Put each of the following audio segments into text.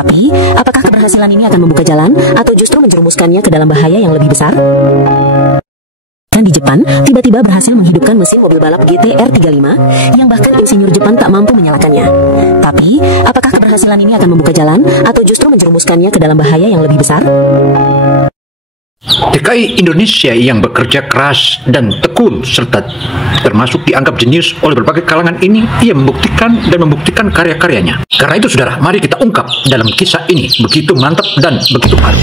Tapi, apakah keberhasilan ini akan membuka jalan atau justru menjerumuskannya ke dalam bahaya yang lebih besar? Di Jepang, tiba-tiba berhasil menghidupkan mesin mobil balap GT R35 yang bahkan insinyur Jepang tak mampu menyalakannya. Tapi, apakah keberhasilan ini akan membuka jalan atau justru menjerumuskannya ke dalam bahaya yang lebih besar? TKI Indonesia yang bekerja keras dan tekun serta termasuk dianggap jenius oleh berbagai kalangan ini, ia membuktikan karya-karyanya. Karena itu saudara, mari kita ungkap dalam kisah ini begitu mantap dan begitu harum.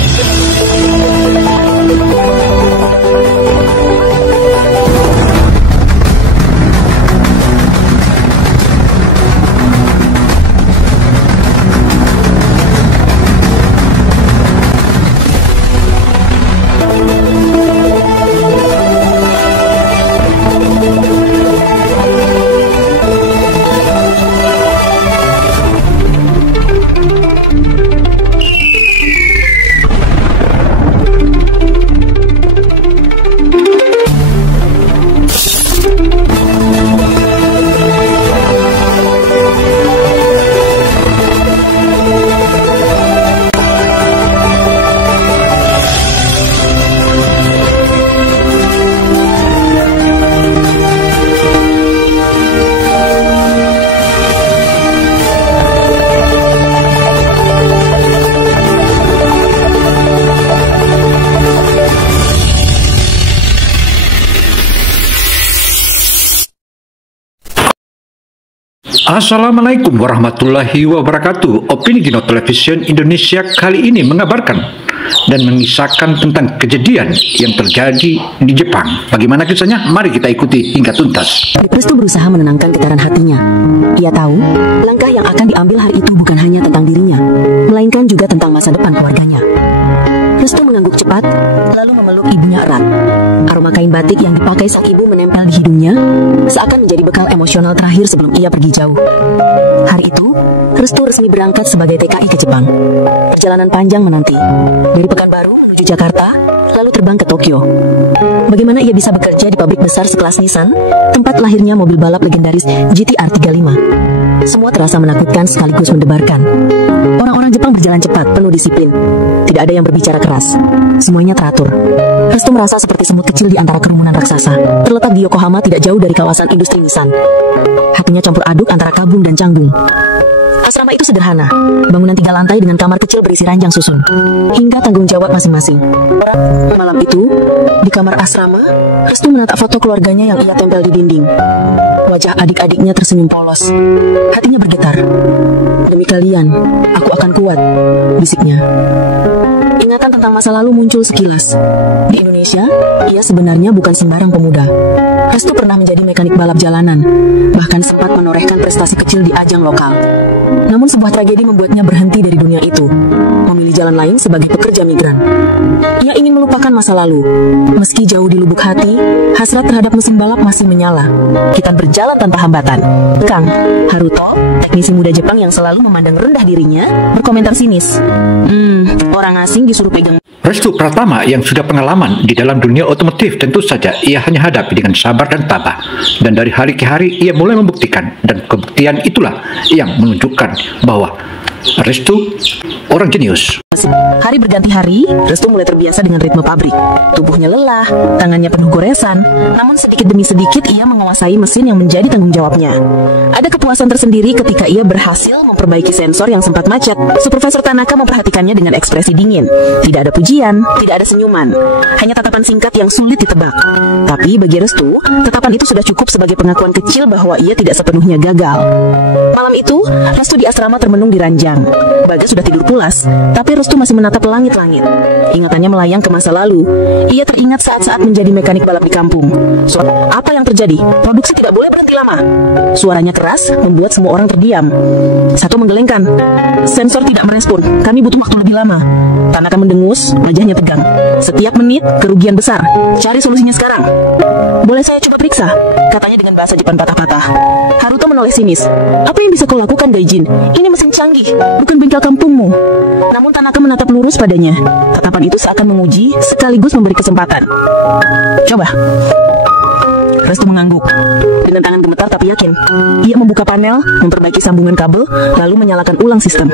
Assalamualaikum warahmatullahi wabarakatuh. Opini Gino Television Indonesia kali ini mengabarkan dan mengisahkan tentang kejadian yang terjadi di Jepang. Bagaimana kisahnya? Mari kita ikuti hingga tuntas. Restu berusaha menenangkan getaran hatinya. Ia tahu, langkah yang akan diambil hari itu bukan hanya tentang dirinya, melainkan juga tentang masa depan keluarganya. Restu mengangguk cepat, lalu memeluk ibunya erat. Aroma kain batik yang dipakai sang ibu menempel di hidungnya, seakan menjadi bekal emosional terakhir sebelum ia pergi jauh. Hari itu, Restu resmi berangkat sebagai TKI ke Jepang. Perjalanan panjang menanti, dari Pekanbaru menuju Jakarta, lalu terbang ke Tokyo. Bagaimana ia bisa bekerja di pabrik besar sekelas Nissan, tempat lahirnya mobil balap legendaris GT-R 35? Semua terasa menakutkan sekaligus mendebarkan. Orang-orang Jepang berjalan cepat, penuh disiplin. Tidak ada yang berbicara keras. Semuanya teratur. Restu merasa seperti semut kecil di antara kerumunan raksasa, terletak di Yokohama tidak jauh dari kawasan industri Nissan. Hatinya campur aduk antara kagum dan canggung. Asrama itu sederhana, bangunan 3 lantai dengan kamar kecil berisi ranjang susun, hingga tanggung jawab masing-masing. Malam itu, di kamar asrama, Restu menatap foto keluarganya yang ia tempel di dinding. Wajah adik-adiknya tersenyum polos. Hatinya bergetar. Demi kalian, aku akan kuat, bisiknya. Ingatan tentang masa lalu muncul sekilas. Di Indonesia, ia sebenarnya bukan sembarang pemuda. Restu pernah menjadi mekanik balap jalanan, bahkan sempat menorehkan prestasi kecil di ajang lokal. Namun sebuah tragedi membuatnya berhenti dari dunia itu, memilih jalan lain sebagai pekerja migran. Ia ingin melupakan masa lalu. Meski jauh di lubuk hati, hasrat terhadap mesin balap masih menyala. Kita berjalan tanpa hambatan. Kang Haruto, teknisi muda Jepang yang selalu memandang rendah dirinya, berkomentar sinis. Orang asing disuruh pegang. Restu Pratama yang sudah pengalaman di dalam dunia otomotif, tentu saja ia hanya hadapi dengan sabar dan tabah. Dan dari hari ke hari ia mulai membuktikan, dan kebuktian itulah yang menunjukkan bahwa Restu orang jenius. Hari berganti hari, Restu mulai terbiasa dengan ritme pabrik. Tubuhnya lelah, tangannya penuh goresan, namun sedikit demi sedikit ia menguasai mesin yang menjadi tanggung jawabnya. Ada kepuasan tersendiri ketika ia berhasil memperbaiki sensor yang sempat macet. Supervisor Tanaka memperhatikannya dengan ekspresi dingin. Tidak ada pujian, tidak ada senyuman, hanya tatapan singkat yang sulit ditebak. Tapi bagi Restu, tatapan itu sudah cukup sebagai pengakuan kecil bahwa ia tidak sepenuhnya gagal. Malam itu, Restu di asrama termenung di ranjang. Bagas sudah tidur pulas, tapi Restu masih menatap langit-langit. Ingatannya melayang ke masa lalu. Ia teringat saat-saat menjadi mekanik balap di kampung. Apa yang terjadi? Produksi tidak boleh berhenti lama. Suaranya keras, membuat semua orang terdiam. Satu menggelengkan. Sensor tidak merespon. Kami butuh waktu lebih lama. Tanaka mendengus, wajahnya tegang. Setiap menit, kerugian besar. Cari solusinya sekarang. Boleh saya coba periksa? Katanya dengan bahasa Jepang patah-patah. Haruto menoleh sinis. Apa yang bisa kau lakukan, Gaijin? Ini mesin canggih, bukan bengkel kampungmu. Namun Tanaka menatap lurus padanya. Tatapan itu seakan menguji sekaligus memberi kesempatan. Coba. Restu mengangguk. Dengan tangan gemetar tapi yakin. Ia membuka panel, memperbaiki sambungan kabel, lalu menyalakan ulang sistem.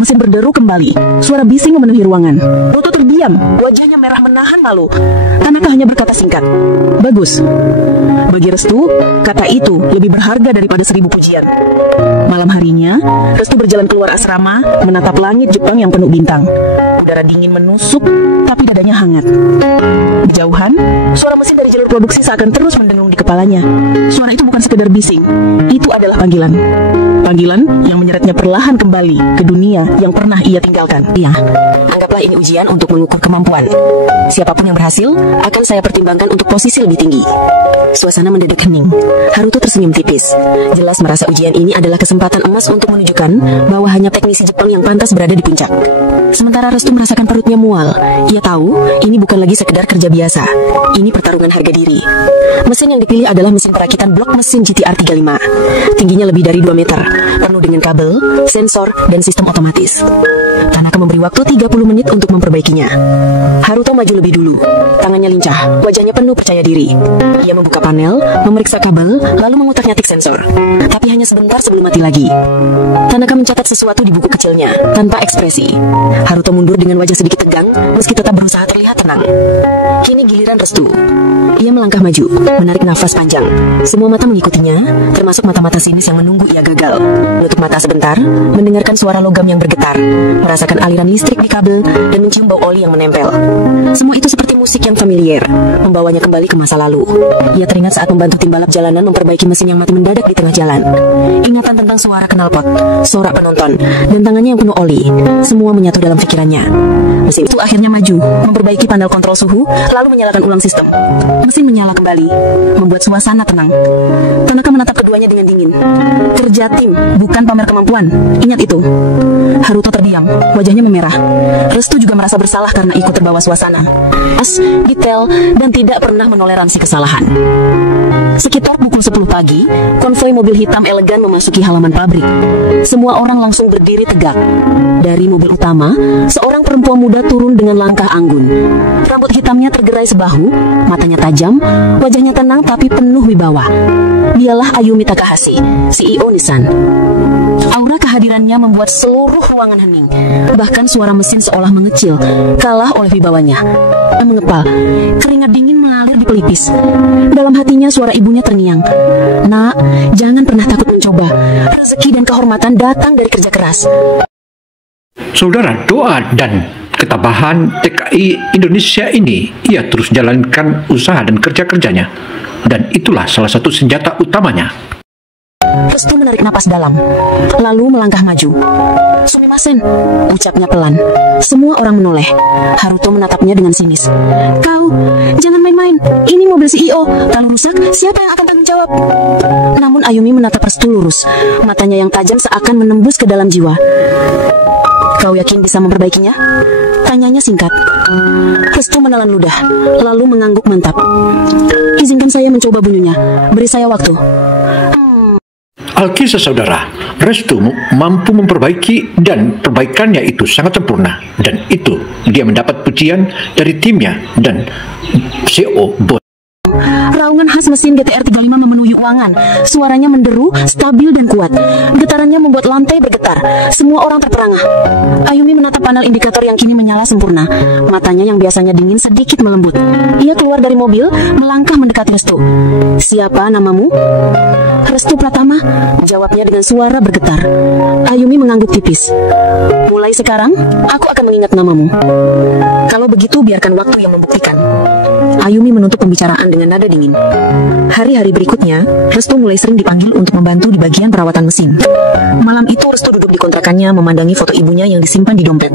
Mesin berderu kembali. Suara bising memenuhi ruangan. Roto terdiam, wajahnya merah menahan malu. Tanaka hanya berkata singkat, "Bagus." Bagi Restu, kata itu lebih berharga daripada 1000 pujian. Malam harinya, Restu berjalan keluar asrama, menatap langit Jepang yang penuh bintang. Udara dingin menusuk, tapi dadanya hangat. Kejauhan, suara mesin dari jalur produksi seakan terus mendengung di kepalanya. Suara itu bukan sekedar bising, itu adalah panggilan. Panggilan yang menyeretnya perlahan kembali ke dunia yang pernah ia tinggalkan. Iya, anggaplah ini ujian untuk mengukur kemampuan. Siapapun yang berhasil, akan saya pertimbangkan untuk posisi lebih tinggi. Suasana mendadak hening. Haruto tersenyum tipis. Jelas merasa ujian ini adalah kesempatan emas untuk menunjukkan bahwa hanya teknisi Jepang yang pantas berada di puncak. Sementara Restu merasakan perutnya mual. Ia tahu ini bukan lagi sekedar kerja biasa. Ini pertarungan harga diri. Mesin yang dipilih adalah mesin perakitan blok mesin GTR 35. Tingginya lebih dari 2 meter, penuh dengan kabel, sensor, dan sistem otomatis. Tanaka memberi waktu 30 menit untuk memperbaikinya. Haruto maju lebih dulu. Tangannya lincah, wajahnya penuh percaya diri. Ia membuka panel, memeriksa kabel, lalu mengutak-ngatik sensor. Tapi hanya sebentar sebelum mati lagi. Tanaka mencatat sesuatu di buku kecilnya, tanpa ekspresi. Haruto mundur dengan wajah sedikit tegang, meski tetap berusaha terlihat tenang. Kini giliran Restu. Ia melangkah maju, menarik nafas panjang. Semua mata mengikutinya, termasuk mata-mata sinis yang menunggu ia gagal. Menutup mata sebentar, mendengarkan suara logam yang bergetar, merasakan aliran listrik di kabel, dan mencium bau oli yang menempel. Semua itu seperti musik yang familiar, membawanya kembali ke masa lalu. Ia teringat saat membantu tim balap jalanan memperbaiki mesin yang mati mendadak di tengah jalan. Ingatan tentang suara knalpot, sorak penonton, dan tangannya yang penuh oli, semua menyatu dalam pikirannya. Mesin itu akhirnya maju, memperbaiki panel kontrol suhu, lalu menyalakan ulang sistem. Mesin menyala kembali, membuat suasana tenang. Tanaka menatap keduanya dengan dingin. Kerja tim, bukan pamer kemampuan. Ingat itu. Haruto terdiam, wajahnya memerah. Restu juga merasa bersalah karena ikut terbawa suasana. Detail, dan tidak pernah menoleransi kesalahan. Sekitar pukul 10 pagi, konvoi mobil hitam elegan memasuki halaman pabrik. Semua orang langsung berdiri tegak. Dari mobil utama, seorang perempuan muda turun dengan langkah anggun. Rambut hitamnya tergerai sebahu, matanya tajam, wajahnya tenang tapi penuh wibawa. Dialah Ayumi Takahashi, CEO Nissan. Aura kehadirannya membuat seluruh ruangan hening. Bahkan suara mesin seolah mengecil, kalah oleh wibawanya. Mengepal, keringat dingin mengalir di pelipis. Dalam hatinya suara ibunya terngiang. "Nak, jangan pernah takut mencoba. Rezeki dan kehormatan datang dari kerja keras." Saudara, doa dan ketabahan TKI Indonesia ini, ia terus jalankan usaha dan kerja-kerjanya. Dan itulah salah satu senjata utamanya. Restu menarik napas dalam, lalu melangkah maju. "Sumimasen," ucapnya pelan. Semua orang menoleh. Haruto menatapnya dengan sinis. "Kau, jangan main-main. Ini mobil CEO. Kalau rusak, siapa yang akan tanggung jawab?" Namun Ayumi menatap Restu lurus. Matanya yang tajam seakan menembus ke dalam jiwa. "Kau yakin bisa memperbaikinya?" Tanyanya singkat. Restu menelan ludah, lalu mengangguk mantap. "Izinkan saya mencoba bunyinya. Beri saya waktu." Alkisah saudara, Restu mampu memperbaiki dan perbaikannya itu sangat sempurna. Dan itu dia mendapat pujian dari timnya dan CEO bos. Raungan khas mesin GTR 35 memenuhi ruangan. Suaranya menderu, stabil dan kuat. Getarannya membuat lantai bergetar. Semua orang terperangah. Ayumi menatap panel indikator yang kini menyala sempurna. Matanya yang biasanya dingin sedikit melembut. Ia keluar dari mobil, melangkah mendekati Restu. "Siapa namamu?" "Restu Pratama," jawabnya dengan suara bergetar. Ayumi mengangguk tipis. "Mulai sekarang, aku akan mengingat namamu. Kalau begitu, biarkan waktu yang membuktikan." Ayumi menutup pembicaraan dengan nada dingin. Hari-hari berikutnya, Restu mulai sering dipanggil untuk membantu di bagian perawatan mesin. Malam itu Restu duduk di kontrakannya memandangi foto ibunya yang disimpan di dompet.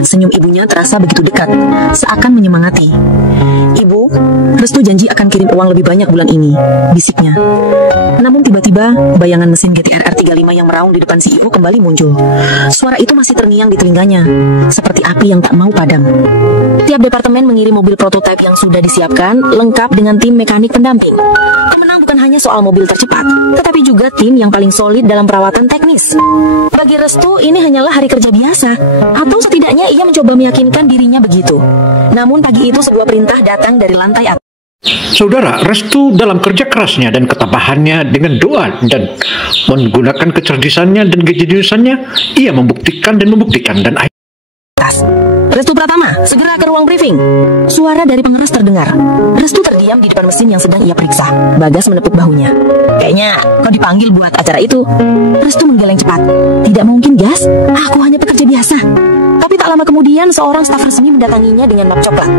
Senyum ibunya terasa begitu dekat, seakan menyemangati. "Ibu, Restu janji akan kirim uang lebih banyak bulan ini," bisiknya. Namun tiba-tiba, bayangan mesin GTR R35 yang meraung di depan si ibu kembali muncul. Suara itu masih terngiang di telinganya, seperti api yang tak mau padam. Tiap departemen mengirim mobil prototipe yang sudah disiapkan, lengkap dengan tim mekanik pendamping. Pemenang bukan hanya soal mobil tercepat, tetapi juga tim yang paling solid dalam perawatan teknis. Bagi Restu, ini hanyalah hari kerja biasa, atau setidaknya ia mencoba meyakinkan dirinya begitu. Namun pagi itu sebuah perintah datang dari lantai atas. Saudara, Restu dalam kerja kerasnya dan ketabahannya dengan doa dan menggunakan kecerdasannya dan kejeniusannya, ia membuktikan dan Restu Pratama, segera ke ruang briefing. Suara dari pengeras terdengar. Restu terdiam di depan mesin yang sedang ia periksa. Bagas menepuk bahunya. Kayaknya kau dipanggil buat acara itu. Restu menggeleng cepat. Tidak mungkin, Gas. Aku hanya pekerja biasa. Tapi tak lama kemudian seorang staf resmi mendatanginya dengan map coklat.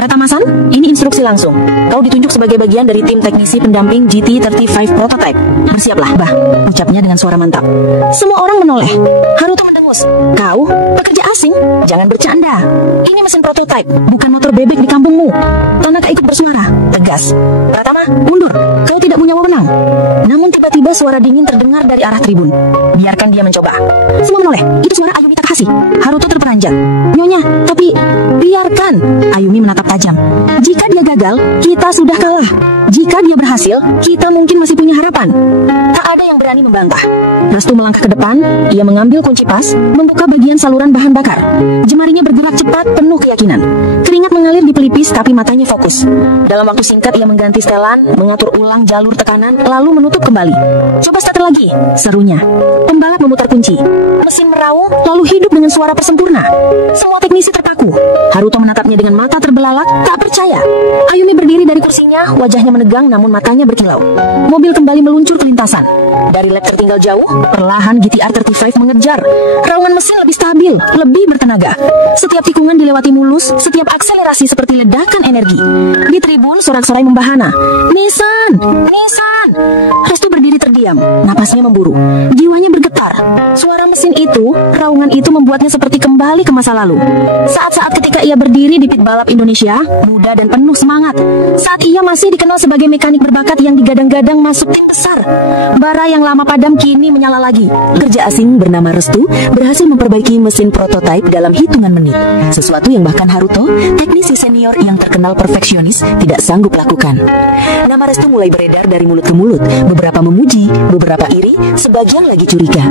Pratama-san, ini instruksi langsung. Kau ditunjuk sebagai bagian dari tim teknisi pendamping GT35 Prototype. Bersiaplah, Bah. Ucapnya dengan suara mantap. Semua orang menoleh. Haruto mendengus. Kau pekerja asing? Jangan bercanda. Ini mesin prototype, bukan motor bebek di kampungmu. Tanaka ikut bersuara, tegas. Pratama, mundur. Kau tidak punya wewenang. Namun tiba-tiba suara dingin terdengar dari arah tribun. Biarkan dia mencoba. Semua menoleh. Itu suara Ayumi Takahashi. Haruto terperanjat. Nyonya, tapi biarkan. Ayumi menatap tajam. Jika dia gagal, kita sudah kalah. Jika dia berhasil, kita mungkin masih punya harapan. Tak ada yang berani membantah. Restu melangkah ke depan. Ia mengambil kunci pas, membuka bagian saluran bahan bakar. Jemarinya bergerak cepat, penuh keyakinan. Keringat mengalir di pelipis, tapi matanya fokus. Dalam waktu singkat, ia mengganti setelan, mengatur ulang jalur tekanan, lalu menutup kembali. Coba starter lagi, serunya. Pembalap memutar kunci. Mesin meraung, lalu hidup dengan suara persempurna. Semua teknisi terpaku. Haruto menatapnya dengan mata terbelalak, tak percaya. Ayumi berdiri dari kursinya, wajahnya menegang namun matanya berkilau. Mobil kembali meluncur ke lintasan. Dari lap tertinggal jauh, perlahan GTR35 mengejar. Raungan mesin lebih stabil, lebih bertenaga. Setiap tikungan dilewati mulus, setiap akselerasi seperti ledakan energi. Di tribun, sorak-sorai membahana. Nissan! Nissan! Restu berdiri terdiam, napasnya memburu. Jiwanya bergetar. Suara mesin itu, raungan itu membuatnya seperti kembali ke masa lalu. Saat-saat ketika ia berdiri di pit balap Indonesia, muda dan penuh semangat. Saat ia masih dikenal sebagai mekanik berbakat yang digadang-gadang masuk tim besar. Bara yang lama padam kini menyala lagi. Kerja asing bernama Restu berhasil memperbaiki mesin prototipe dalam hitungan menit. Sesuatu yang bahkan Haruto, teknisi senior yang terkenal perfeksionis, tidak sanggup lakukan. Nama Restu mulai beredar dari mulut ke mulut. Beberapa memuji, beberapa iri, sebagian lagi curiga.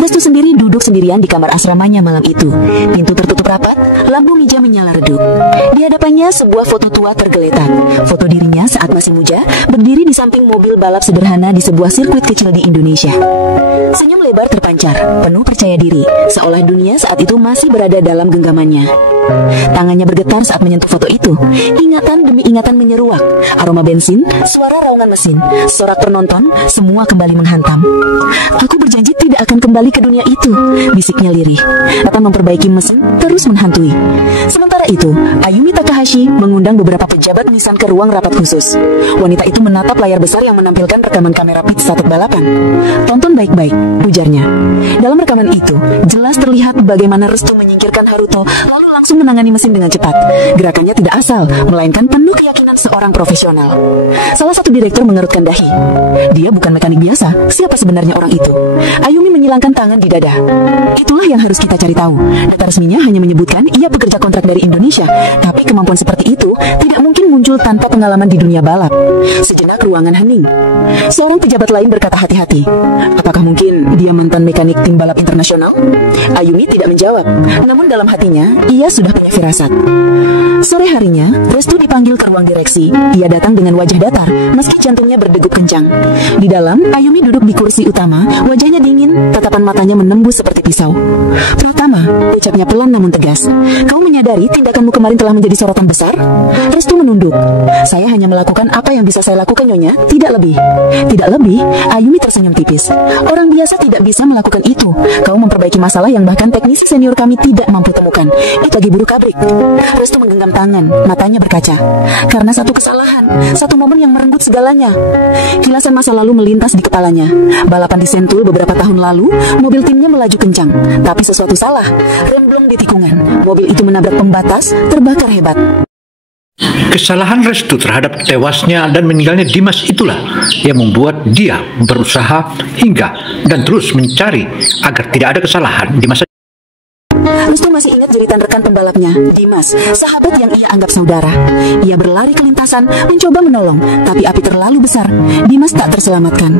Restu sendiri duduk sendirian di kamar asramanya malam itu. Pintu tertutup rapat, lampu meja menyala redup. Di hadapannya sebuah foto tua tergeletak. Foto dirinya saat masih muda, berdiri di samping mobil balap sederhana di sebuah sirkuit kecil di Indonesia. Senyum lebar terpancar, penuh percaya diri, seolah dunia saat itu masih berada dalam genggamannya. Tangannya bergetar saat menyentuh foto itu. Ingatan demi ingatan menyeruak. Aroma bensin, suara raungan mesin, sorak penonton, semua kembali menghantam. Aku berjanji tidak akan kembali ke dunia itu, bisiknya lirih. Akan memperbaiki mesin terus menghantui. Sementara itu, Ayumi Takahashi mengundang beberapa pejabat Nissan ke ruang rapat khusus. Wanita itu menatap layar besar yang menampilkan rekaman kamera pit stop balapan. Tonton baik-baik, ujarnya. Dalam rekaman itu, jelas terlihat bagaimana Restu menyingkirkan Haruto, lalu langsung menangani mesin dengan cepat. Gerakannya tidak asal, melainkan penuh keyakinan seorang profesional. Salah satu direktur mengerutkan dahi. Dia bukan mekanik biasa. Siapa sebenarnya orang itu? Ayumi menyilangkan tangan di dada. Itulah yang harus kita cari tahu. Data resminya hanya menyebutkan ia pekerja kontrak dari Indonesia. Tapi kemampuan seperti itu tidak mungkin muncul tanpa pengalaman di dunia balap. Sejenak ruangan hening. Seorang pejabat lain berkata hati-hati. Apakah mungkin dia mantan mekanik tim balap internasional? Ayumi tidak menjawab. Namun dalam hatinya, ia sudah punya firasat. Sore harinya, Restu dipanggil ke ruang direksi. Ia datang dengan wajah datar, meski jantungnya berdegup kencang. Di dalam, Ayumi duduk di kursi utama, wajahnya dingin, tatapan matanya menembus seperti pisau. Pratama, ucapnya pelan namun tegas. Kau menyadari tindakanmu kemarin telah menjadi sorotan besar? Restu menunduk. Saya hanya melakukan apa yang bisa saya lakukan, Nyonya, tidak lebih. Tidak lebih? Ayumi tersenyum tipis. Orang biasa tidak bisa melakukan itu. Kau memperbaiki masalah yang bahkan teknisi senior kami tidak mampu temukan. Itu lagi buruk kabrik. Restu menggenggam tangan, matanya berkaca. Karena satu kesalahan, satu momen yang merenggut segalanya. Kilasan masa lalu melintas di kepalanya. Balapan di Sentul beberapa tahun lalu, mobil timnya melaju kencang. Tapi sesuatu salah, rem belum di tikungan. Mobil itu menabrak pembatas, terbakar hebat. Kesalahan Restu terhadap tewasnya dan meninggalnya Dimas itulah yang membuat dia berusaha hingga dan terus mencari agar tidak ada kesalahan di masa. Restu masih ingat jeritan rekan pembalapnya, Dimas, sahabat yang ia anggap saudara. Ia berlari ke lintasan, mencoba menolong, tapi api terlalu besar. Dimas tak terselamatkan.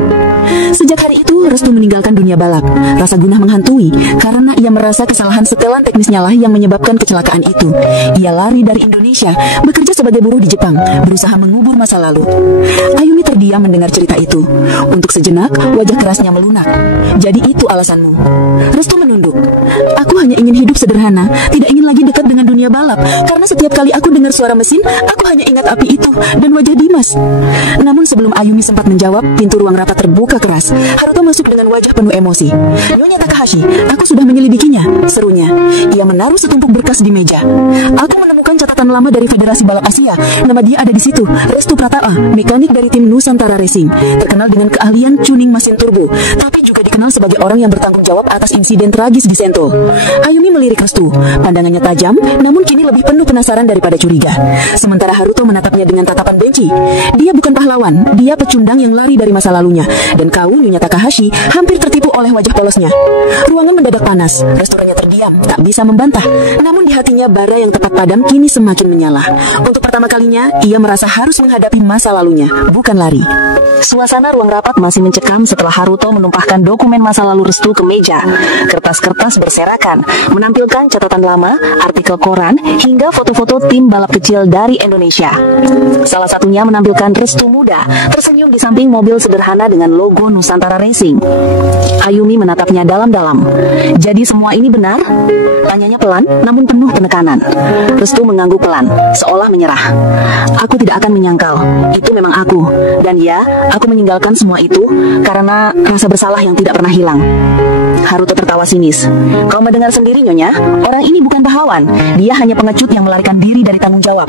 Sejak hari itu, Restu meninggalkan dunia balap. Rasa gunah menghantui karena ia merasa kesalahan setelan teknisnya lah yang menyebabkan kecelakaan itu. Ia lari dari Indonesia, bekerja sebagai buruh di Jepang, berusaha mengubur masa lalu. Ayumi terdiam mendengar cerita itu. Untuk sejenak, wajah kerasnya melunak. Jadi itu alasanmu? Restu menunduk. Aku hanya ingin hidup sederhana, tidak ingin lagi dekat dengan dunia balap. Karena setiap kali aku dengar suara mesin, aku hanya ingat api itu dan wajah Dimas. Namun sebelum Ayumi sempat menjawab, pintu ruang rapat terbuka keras. Haruto masuk dengan wajah penuh emosi. Nyonya Takahashi, aku sudah menyelidikinya, serunya. Ia menaruh setumpuk berkas di meja. Aku menemukan catatan lama dari Federasi Balap Asia. Nama dia ada di situ. Restu Pratama, mekanik dari tim Nusantara Racing, terkenal dengan keahlian tuning mesin turbo, tapi juga dikenal sebagai orang yang bertanggung jawab atas insiden tragis di Sentul. Ayumi melirik Restu. Pandangannya tajam, namun kini lebih penuh penasaran daripada curiga. Sementara Haruto menatapnya dengan tatapan benci. Dia bukan pahlawan, dia pecundang yang lari dari masa lalunya. Dan kau, Nyonya Takahashi, hampir tertipu oleh wajah polosnya. Ruangan mendadak panas. Restorannya terdiam, tak bisa membantah. Namun di hatinya bara yang tepat padam kini semakin menyala. Untuk pertama kalinya, ia merasa harus menghadapi masa lalunya, bukan lari. Suasana ruang rapat masih mencekam setelah Haruto menumpahkan dokumen masa lalu Restu ke meja. Kertas-kertas berserakan, menampilkan catatan lama, artikel koran, hingga foto-foto tim balap kecil dari Indonesia. Salah satunya menampilkan Restu muda, tersenyum di samping mobil sederhana dengan logo Nusantara Racing. Ayumi menatapnya dalam-dalam. Jadi semua ini benar? Tanyanya pelan, namun penuh penekanan. Restu mengangguk pelan, seolah menyerah. Aku tidak akan menyangkal, itu memang aku. Dan ya, aku meninggalkan semua itu karena rasa bersalah yang tidak pernah hilang. Haruto tertawa sinis. Kau mendengar sendiri, Nyonya, orang ini bukan pahlawan. Dia hanya pengecut yang melarikan diri dari tanggung jawab.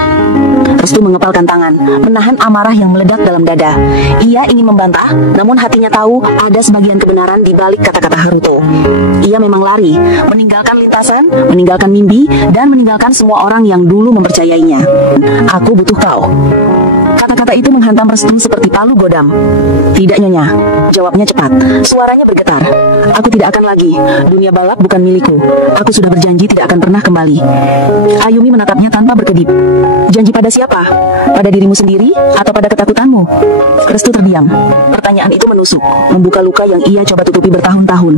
Restu mengepalkan tangan, menahan amarah yang meledak dalam dada. Ia ingin membantah, namun hatinya tahu ada sebagian kebenaran di balik kata-kata Haruto. Ia memang lari, meninggalkan lintasan, meninggalkan mimpi, dan meninggalkan semua orang yang dulu mempercayainya. Aku butuh kau. Kata-kata itu menghantam Restu seperti palu godam. Tidak, Nyonya, jawabnya cepat. Suaranya bergetar. Aku tidak akan lagi. Dunia balap bukan milikku. Aku sudah berjanji tidak akan pernah kembali. Ayumi menatapnya tanpa berkedip. Janji pada siapa? Pada dirimu sendiri atau pada ketakutanmu? Restu terdiam. Pertanyaan itu menusuk, membuka luka yang ia coba tutupi bertahun-tahun.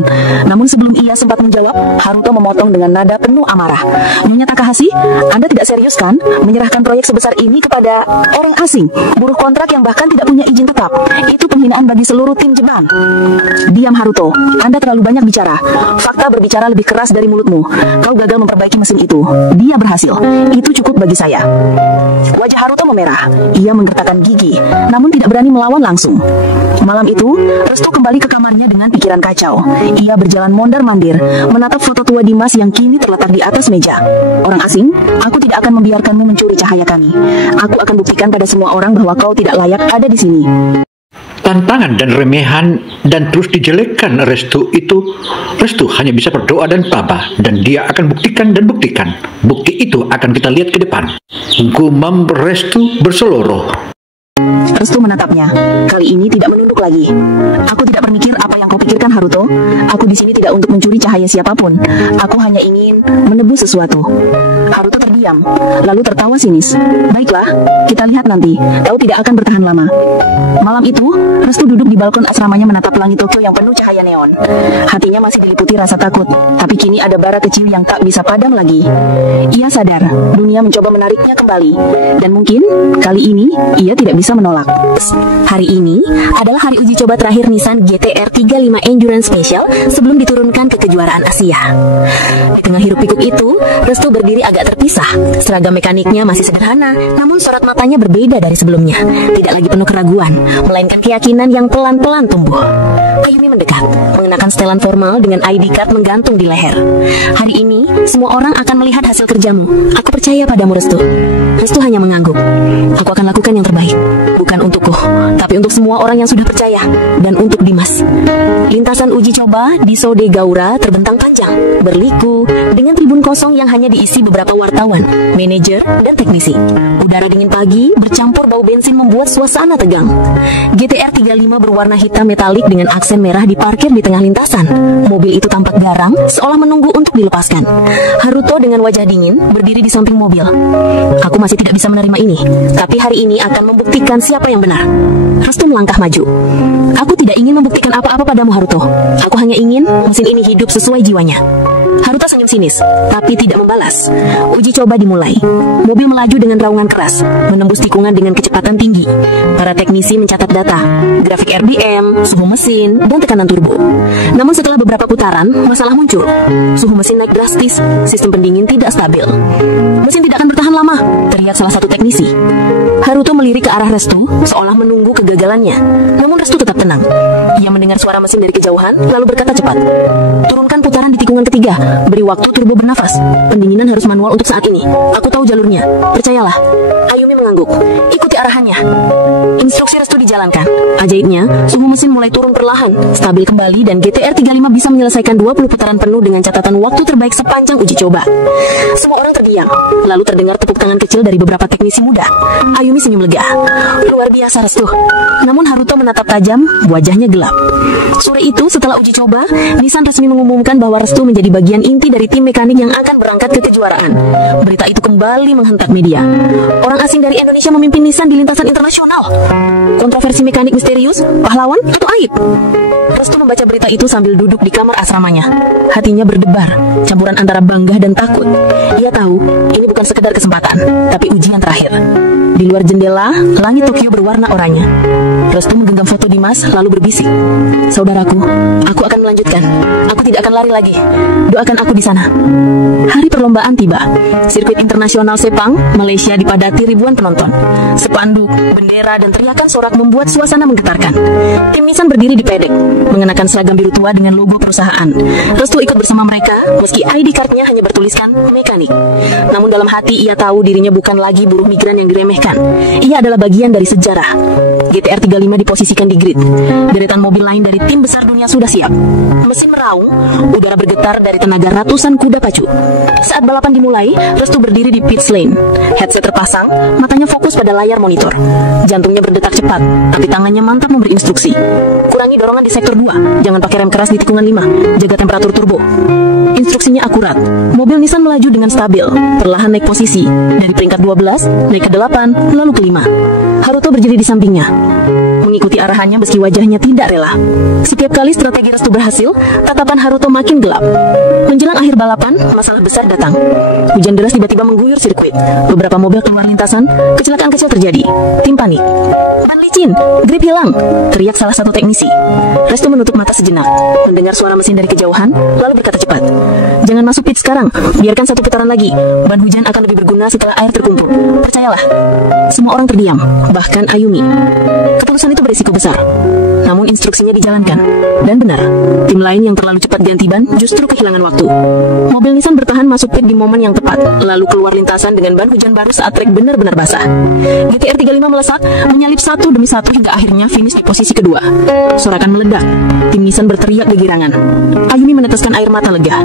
Namun sebelum ia sempat menjawab, Haruto memotong dengan nada penuh amarah. Nyonya Takahashi, Anda tidak serius kan menyerahkan proyek sebesar ini kepada orang asing, buruh kontrak yang bahkan tidak punya izin tetap? Itu penghinaan bagi seluruh tim Jepang. Diam, Haruto. Anda terlalu banyak bicara. Fakta berbicara lebih keras dari mulutmu. Kau gagal memperbaiki mesin itu. Dia berhasil. Itu cukup bagi saya. Wajah Haruto memerah. Ia menggertakkan gigi, namun tidak berani melawan langsung. Malam itu, Restu kembali ke kamarnya dengan pikiran kacau. Ia berjalan mondar-mandir, menatap foto tua Dimas yang kini terletak di atas meja. Orang asing, aku tidak akan membiarkanmu mencuri cahaya kami. Aku akan buktikan pada semua orang bahwa kau tidak layak ada di sini. Tantangan dan remehan dan terus dijelekkan Restu itu, Restu hanya bisa berdoa dan tabah, dan dia akan buktikan dan buktikan. Bukti itu akan kita lihat ke depan. Gumam Restu berseloroh. Restu menatapnya. Kali ini tidak menunduk lagi. Aku tidak berpikir apa yang kau pikirkan, Haruto. Aku di sini tidak untuk mencuri cahaya siapapun. Aku hanya ingin menebus sesuatu. Haruto terdiam, lalu tertawa sinis. Baiklah, kita lihat nanti. Kau tidak akan bertahan lama. Malam itu, Restu duduk di balkon asramanya menatap langit Tokyo yang penuh cahaya neon. Hatinya masih diliputi rasa takut, tapi kini ada bara kecil yang tak bisa padam lagi. Ia sadar, dunia mencoba menariknya kembali. Dan mungkin, kali ini, ia tidak bisa menolak. Hari ini adalah hari uji coba terakhir Nissan GT-R 35 Endurance Special sebelum diturunkan ke kejuaraan Asia. Di tengah hiruk-pikuk itu, Restu berdiri agak terpisah. Seragam mekaniknya masih sederhana, namun sorot matanya berbeda dari sebelumnya. Tidak lagi penuh keraguan, melainkan keyakinan yang pelan-pelan tumbuh. Ayumi mendekat, mengenakan setelan formal dengan ID card menggantung di leher. Hari ini, semua orang akan melihat hasil kerjamu. Aku percaya padamu, Restu. Restu hanya mengangguk. Aku akan lakukan yang terbaik. Bukan untukku, tapi untuk semua orang yang sudah percaya percaya, dan untuk Dimas. Lintasan uji coba di Sode Gaura terbentang panjang, berliku, dengan tribun kosong yang hanya diisi beberapa wartawan, manajer, dan teknisi. Udara dingin pagi bercampur bau bensin membuat suasana tegang. GTR 35 berwarna hitam metalik dengan aksen merah diparkir di tengah lintasan. Mobil itu tampak garang, seolah menunggu untuk dilepaskan. Haruto dengan wajah dingin berdiri di samping mobil. Aku masih tidak bisa menerima ini, tapi hari ini akan membuktikan siapa yang benar. Restu melangkah maju. Aku tidak ingin membuktikan apa-apa padamu, Haruto. Aku hanya ingin mesin ini hidup sesuai jiwanya. Haruto senyum sinis, tapi tidak membalas. Uji coba dimulai. Mobil melaju dengan raungan keras, menembus tikungan dengan kecepatan tinggi. Para teknisi mencatat data, grafik RPM, suhu mesin, dan tekanan turbo. Namun setelah beberapa putaran, masalah muncul. Suhu mesin naik drastis, sistem pendingin tidak stabil. Mesin tidak akan bertahan lama, teriak salah satu teknisi. Haruto melirik ke arah Restu, seolah menunggu kegagalannya. Namun Restu tetap tenang. Ia mendengar suara mesin dari kejauhan, lalu berkata cepat. Turunkan putaran di tikungan ketiga. Beri waktu turbo bernafas. Pendinginan harus manual untuk saat ini. Aku tahu jalurnya. Percayalah. Ayumi mengangguk. Ikuti arahannya. Instruksi Restu dijalankan. Ajaibnya, suhu mesin mulai turun perlahan, stabil kembali, dan GTR 35 bisa menyelesaikan 20 putaran penuh dengan catatan waktu terbaik sepanjang uji coba. Semua orang terdiam. Lalu terdengar tepuk tangan kecil dari beberapa teknisi muda. Ayumi senyum lega. Luar biasa, Restu. Namun Haruto menatap tajam, wajahnya gelap. Sore itu, setelah uji coba, Nissan resmi mengumumkan bahwa Restu menjadi bagian inti dari tim mekanik yang akan berangkat ke kejuaraan. Berita itu kembali menghentak media. Orang asing dari Indonesia memimpin Nissan di lintasan internasional. Kontroversi mekanik misterius, pahlawan, atau aib? Restu membaca berita itu sambil duduk di kamar asramanya. Hatinya berdebar, campuran antara bangga dan takut. Ia tahu, ini bukan sekedar kesempatan, tapi ujian terakhir. Di luar jendela, langit Tokyo berwarna oranye. Restu menggenggam foto Dimas, lalu berbisik. Saudaraku, aku akan melanjutkan. Aku tidak akan lari lagi. Doakan aku di sana. Hari perlombaan tiba. Sirkuit internasional Sepang, Malaysia dipadati ribuan penonton. Spanduk, bendera, dan teriakan sorak membuat suasana menggetarkan. Tim Nissan berdiri di pedek, mengenakan seragam biru tua dengan logo perusahaan. Restu ikut bersama mereka, meski ID card-nya hanya bertuliskan mekanik. Namun dalam hati ia tahu dirinya bukan lagi buruh migran yang diremehkan. Ia adalah bagian dari sejarah. GTR 35 diposisikan di grid. Deretan mobil lain dari tim besar dunia sudah siap. Mesin meraung, udara bergetar dari tenaga ratusan kuda pacu. Saat balapan dimulai, Restu berdiri di pit lane. Headset terpasang, matanya fokus pada layar monitor. Jantungnya berdetak cepat, tapi tangannya mantap memberi instruksi. Kurangi dorongan di sektor 2, jangan pakai rem keras di tikungan 5, jaga temperatur turbo. Instruksinya akurat. Mobil Nissan melaju dengan stabil, perlahan naik posisi. Dari peringkat 12, naik ke 8, lalu ke 5. Haruto berdiri di sampingnya, mengikuti arahannya meski wajahnya tidak rela. Setiap kali strategi Restu berhasil, tatapan Haruto makin gelap. Menjelang akhir balapan, masalah besar datang. Hujan deras tiba-tiba mengguyur sirkuit. Beberapa mobil keluar lintasan, kecelakaan kecil terjadi. Tim panik. Ban licin, grip hilang, teriak salah satu teknisi. Restu menutup mata sejenak, mendengar suara mesin dari kejauhan, lalu berkata cepat. Jangan masuk pit sekarang, biarkan satu putaran lagi. Ban hujan akan lebih berguna setelah air terkumpul. Percayalah. Semua orang terdiam, bahkan Ayumi. Keputusan itu berisiko besar. Namun instruksinya dijalankan. Dan benar, tim lain yang terlalu cepat ganti ban justru kehilangan waktu. Mobil Nissan bertahan masuk pit di momen yang tepat, lalu keluar lintasan dengan ban hujan baru saat trek benar-benar basah. GTR 35 melesat, menyalip satu demi satu hingga akhirnya finish di posisi kedua. Sorakan meledak. Tim Nissan berteriak kegirangan. Ayumi meneteskan air mata lega.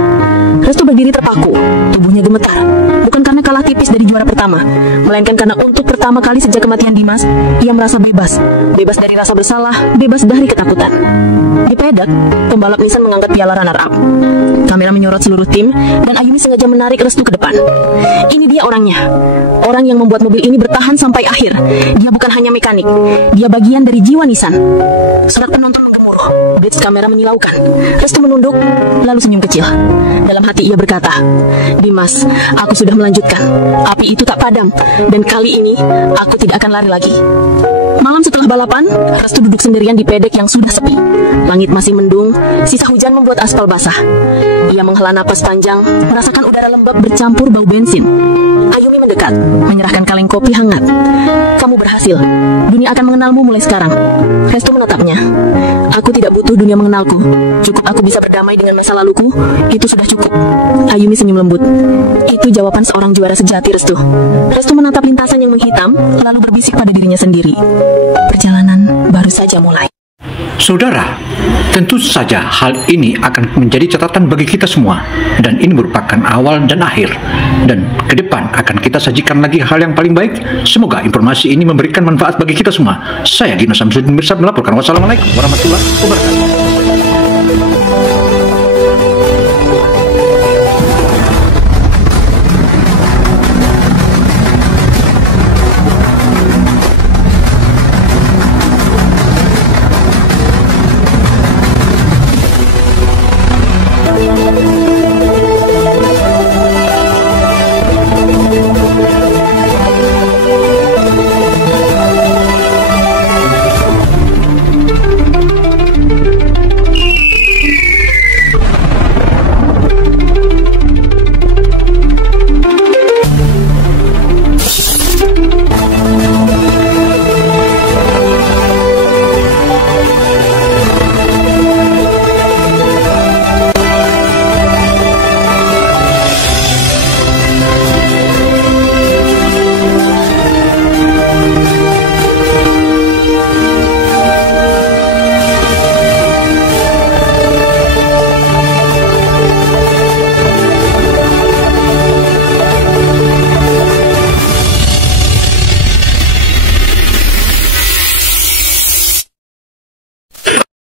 Restu berdiri terpaku, tubuhnya gemetar. Bukan karena kalah tipis dari juara pertama, melainkan karena untuk pertama kali sejak kematian Dimas, ia merasa bebas. Bebas dari rasa bersalah, bebas dari ketakutan. Di pedok, pembalap Nissan mengangkat piala runner-up. Kamera menyorot seluruh tim, dan Ayumi sengaja menarik Restu ke depan. Ini dia orangnya. Orang yang membuat mobil ini bertahan sampai akhir. Dia bukan hanya mekanik, dia bagian dari jiwa Nissan. Sorak penonton menggemuruh, blitz kamera menyilaukan. Restu menunduk, lalu senyum kecil. Dalam hati ia berkata, Dimas, aku sudah melanjutkan. Api itu tak padam, dan kali ini aku tidak akan lari lagi. Malam setelah balapan, Restu duduk sendirian di pedek yang sudah sepi. Langit masih mendung, sisa hujan membuat aspal basah. Ia menghela napas panjang, merasakan udara lembab bercampur bau bensin. Ayumi mendekat, menyerahkan kaleng kopi hangat. Kamu berhasil. Dunia akan mengenalmu mulai sekarang. Restu menatapnya. Aku tidak butuh dunia mengenalku. Cukup aku bisa berdamai dengan masa laluku, itu sudah cukup. Ayumi senyum lembut. Itu jawaban seorang juara sejati, Restu. Restu menatap lintasan yang menghitam, lalu berbisik pada dirinya sendiri. Perjalanan baru saja mulai. Saudara, tentu saja hal ini akan menjadi catatan bagi kita semua, dan ini merupakan awal dan akhir, dan ke depan akan kita sajikan lagi hal yang paling baik. Semoga informasi ini memberikan manfaat bagi kita semua. Saya Gino Samsudin Mirsad melaporkan. Wassalamualaikum warahmatullahi wabarakatuh.